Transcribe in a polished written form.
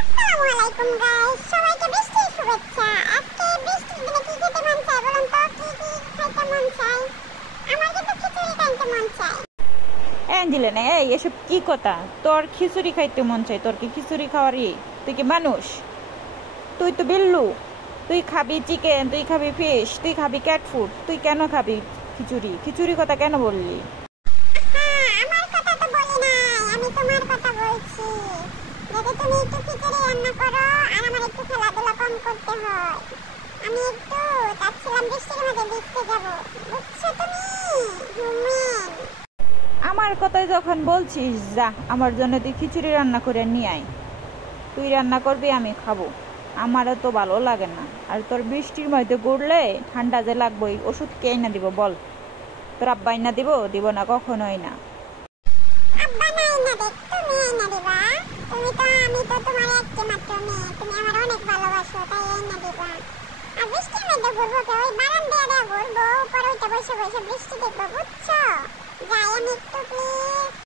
আসসালামু আলাইকুম গাইস, সবাইকে বৃষ্টির শুভেচ্ছা। আজকে বৃষ্টির দিনে কি খেতে মন চায় বলুন তো? কি খাইতে মন চায়? আমার কিন্তু খিচুড়ি খাইতে মন চায়। অ্যাঞ্জেলিনা, এই এসব কি কথা? তোর খিচুড়ি খাইতে মন চাই? তোর কি খিচুড়ি খাওয়ারই? তুই কি মানুষ? তুই তো বিল্লু। তুই খাবি চিকেন, তুই খাবি ফিশ, তুই খাবি ক্যাট ফুড। তুই কেন খাবি খিচুড়ি? খিচুড়ি কথা কেন বললি? হ্যাঁ, আমার কথা তো বলি নাই, আমি তোমার কথা বলছি। যদি তুমি একটু খিচুড়ি রান্না করো আর আমার একটু খেলাধুলা কম করতে হয়, আমি একটু চাচ্ছিলাম বৃষ্টির মধ্যে ভিজতে যাব, বুঝছো তুমি? হুমেন, আমার কথাই যখন বলছিস, যা আমার জন্য তুই খিচুড়ি রান্না করে নিয়ে আয়। তুই রান্না করবি, আমি খাবো। আমারও তো ভালো লাগে না। আর তোর বৃষ্টির মধ্যে ঘুরলে ঠান্ডা যে লাগবেই, ওষুধ কে না দিব বল? তোর আব্বা না দিব? দিব না, কখনোই না। আব্বা নাই না দেখ, তুমি না দিবা। আমি তো তোমার একটি মাত্র মেয়ে, তুমি আমার অনেক ভালোবাসো, তাই এই না দিবা। আর বৃষ্টির মধ্যে ঘুরবো কে? ওই বারান্দায় ঘুরবো, উপরে উঠে বসে বসে বৃষ্টি দেখবো, বুঝছো? যাই আমি একটু প্লিজ।